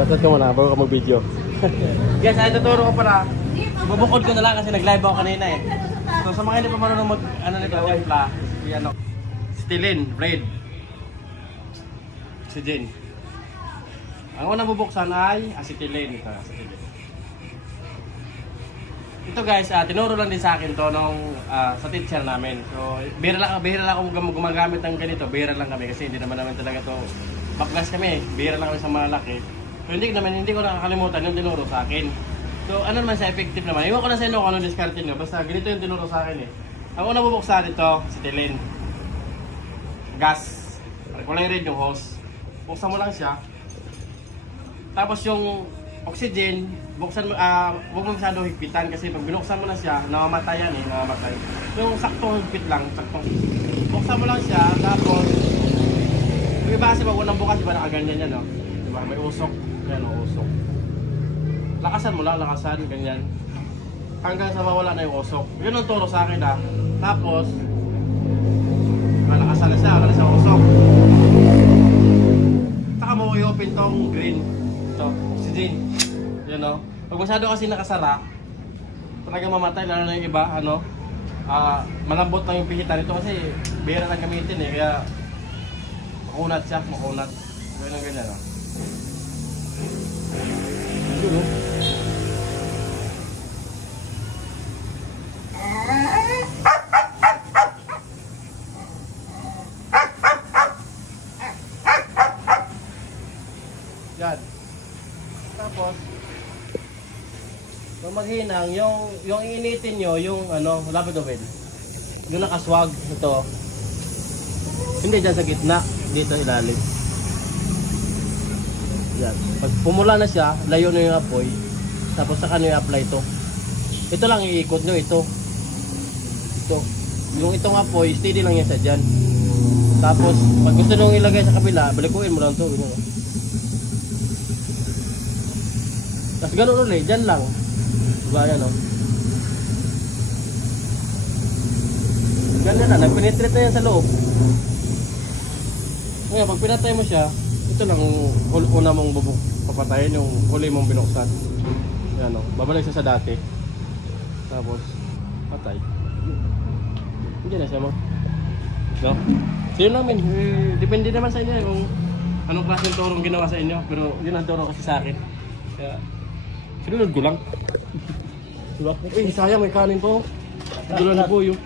Shoutout ka muna bago ka mag-video. Guys, ay tuturo ko pala. Bubukod ko na lang kasi nag-live ako kanina eh. So sa mga hindi pa marunong mag ano nito, timpla, ano, stilin, bread. Si Jen. Ang unang bubuksan ay acetylen. Ito, acetylen. Ito guys, tinuro lang din sa akin to nung sa teacher namin. So, bihira lang ako gumagamit ng ganito. Bihira lang kami kasi hindi naman talaga to baklas kami. Bihira lang kami sa malaki. So, hindi ko nakakalimutan yung tinuro sa akin. So, ano naman siya, effective naman. Iwan ko na sa inyo kung anong discarte nyo. Basta ganito yung tinuro sa akin eh. Ang unang bubuksan ito, acetylen. Gas. Kulay red yung hose. Buksan mo lang siya. Tapos yung oxygen, buksan mo, huwag mo masyado higpitan kasi pag binuksan mo na siya, namamatay yan eh, namamatay. Yung saktong higpit lang, saktong. Buksan mo lang siya, tapos, yung iba kasi pag unang bukas, diba nakaganyan yan, no? Diba, may usok, yan o, usok. Lakasan mo lang, lakasan, ganyan. Hanggang sa mawala na yung usok. Yun ang turo sa akin Tapos, malakasan na siya, wala na siya usok. Saka mo i-open tong green. Oxygen. Yan o. Pag masyado kasi nakasara, talaga mamatay, lalo na yung iba, malambot lang yung pihitan ito kasi bihira lang gamitin eh, kaya makunat siya, makunat. Ganyan ang ganyan o. Yun o. Yan. Tapos, kung maghinang, yung initin nyo, yung lapid oven, yung nakaswag, ito, hindi dyan sa gitna, dito ilalim. Yan. Pag pumula na siya, layo na yung apoy, tapos saka nyo i-apply ito. Ito lang iikot nyo, ito. Ito. Yung itong apoy, steady lang yan sa dyan. Tapos, pag gusto nyo ilagay sa kabila, balikuin mo lang ito. Tapos gano'n ulit, dyan lang. Diba yan o. Ganyan na, nag-penetrate na yan sa loob. Ngayon, pag pinatay mo siya, ito lang una mong papatayin, yung huli mong binuksan. Yan o, babalik siya sa dati. Tapos, patay. Hindi na siya mo. No? So yun namin, depende naman sa inyo kung anong klaseng turong ginawa sa inyo. Pero yun ang turo kasi sa akin. Kaya, sinunod ko lang. Diba? Eh, sayang may kanin po. Dulo na po yung